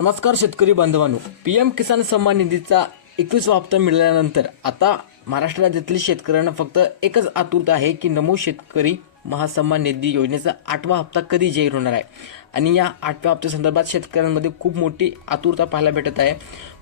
नमस्कार शेतकरी बांधवांनो, पीएम किसान सन्मान निधीचा 21वा हप्ता मिळाल्यानंतर आता महाराष्ट्र राज्यातील शेतकऱ्यांना फक्त एकच आतुरता आहे की नमो शेतकरी महासन्मान निधी योजनेचा 8वा हप्ता कधी जाहीर होणार आहे। आणि या 8व्या हप्त्यासंदर्भात शेतकऱ्यांमध्ये खूप मोठी आतुरता पाहायला भेटत आहे।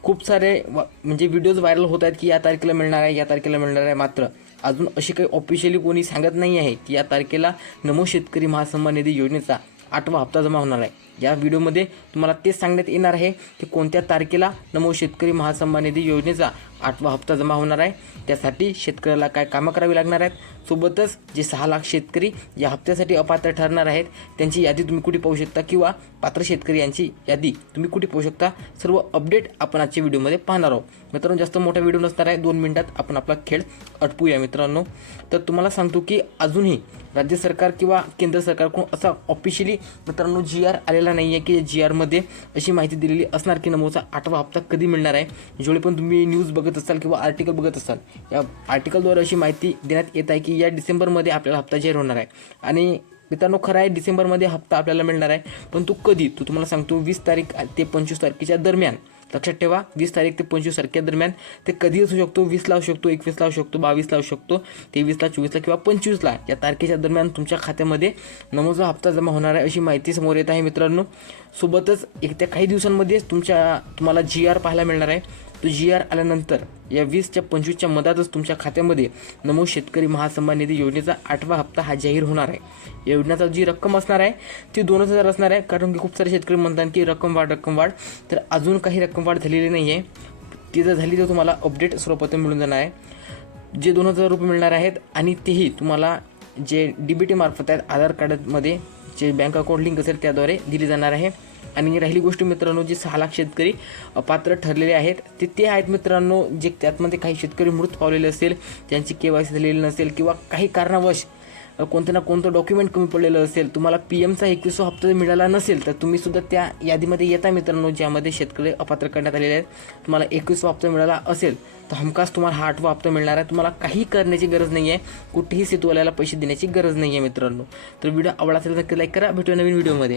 खूप सारे म्हणजे व्हिडिओज व्हायरल होत आहेत की या तारखेला मिळणार आहे, या तारखेला मिळणार आहे। मात्र अजून अशी काही ऑफिशियली कोणी सांगत नाही आहे की या तारखेला नमो शेतकरी महासन्मान निधी योजनेचा 8वा हप्ता जमा होणार आहे। या व्हिडिओमध्ये तुम्हाला तेच सांगण्यात येणार आहे की कोणत्या तारखेला नमो शेतकरी महासन्मान निधी योजनेचा 8वा हप्ता जमा होणार आहे। त्यासाठी शेतकऱ्याला काय कामं करावी लागणार आहेत, सोबतच जे 6 लाख शेतकरी या हप्त्यासाठी अपात्र ठरणार आहेत त्यांची यादी तुम्ही कुठे पाहू शकता किंवा पात्र शेतकरी यांची यादी तुम्ही कुठे पाहू शकता, सर्व अपडेट आपण आजच्या व्हिडिओमध्ये पाहणार आहोत। मित्रांनो, जास्त मोठा व्हिडिओ नसणार आहे, 2 मिनिटात आपण आपला खेळ आटपूया मित्रांनो। तर तुम्हाला सांगतो की अजूनही राज्य सरकार किंवा केंद्र सरकारकडून असा ऑफिशियली मित्रांनो GR आलेला नाही आहे की GR मध्ये अशी माहिती दिलेली असणार की नमोचा 8वा हप्ता कधी मिळणार आहे। जेवढे पण तुम्ही न्यूज बघत असाल किंवा आर्टिकल बघत असाल, या आर्टिकलद्वारे अशी माहिती देण्यात येत आहे की या डिसेंबरमध्ये आपल्याला हप्ता जाहीर होणार आहे। आणि मित्रांनो, खरं आहे डिसेंबरमध्ये हप्ता आपल्याला मिळणार आहे, पण तो कधी तो तुम्हाला सांगतो 20 तारीख ते 25 तारखेच्या दरम्यान। लक्षात ठेवा, 20 तारीख ते 25 तारखे दरम्यान ते कधी असू शकतो, 20 ला असू शकतो, 21 ला असू शकतो, 22 ला असू शकतो, 23 ला, 24 ला किंवा 25 ला। या तारखेच्या दरम्यान तुमच्या खात्यामध्ये नमोचा हप्ता जमा होणार आहे अशी माहिती समोर येत आहे मित्रांनो। सोबतच त्या काही दिवसांमध्ये तुम्हाला GR पाहायला मिळणार आहे। तो GR आल्यानंतर या 20 च्या 25च्या मधातच तुमच्या खात्यामध्ये नमो शेतकरी महासन्मान निधी योजनेचा 8वा हप्ता हा जाहीर होणार आहे। योजनेचा जी रक्कम असणार आहे ती 2000 असणार आहे, कारण की खूप सारे शेतकरी म्हणतात की रक्कम वाढ। तर अजून काही रक्कम वाढ झालेली नाही आहे, ती जर झाली तर तुम्हाला अपडेट सर्वप्रथम मिळून जाणार आहे। जे 2000 रुपये मिळणार आहेत आणि तेही तुम्हाला जे DBT मार्फत आहेत, आधार कार्डमध्ये जे बँक अकाउंट लिंक असेल त्याद्वारे दिली जाणार आहे। आणि राहिली गोष्ट मित्रांनो, जे 6 लाख शेतकरी अपात्र ठरलेले आहेत ते आहेत मित्रांनो, जे त्यातमध्ये काही शेतकरी मृत पावलेले असेल, त्यांची KYC झालेली नसेल किंवा काही कारणावश कोणतं ना कोणतं डॉक्युमेंट कमी पडलेलं असेल, तुम्हाला पीएमचा 21वा हप्ता मिळाला नसेल तर तुम्ही सुद्धा त्या यादीमध्ये येता मित्रांनो, ज्यामध्ये शेतकरी अपात्र करण्यात आलेले आहेत। तुम्हाला 21वा हप्ता मिळाला असेल तर हमखास तुम्हाला हा 8वा हप्ता मिळणार आहे। तुम्हाला काही करण्याची गरज नाही आहे, कुठेही सेतूवाल्याला पैसे देण्याची गरज नाही आहे मित्रांनो। तर व्हिडिओ आवडला असेल तर नक्की लाईक करा, भेटूया नवीन व्हिडिओमध्ये।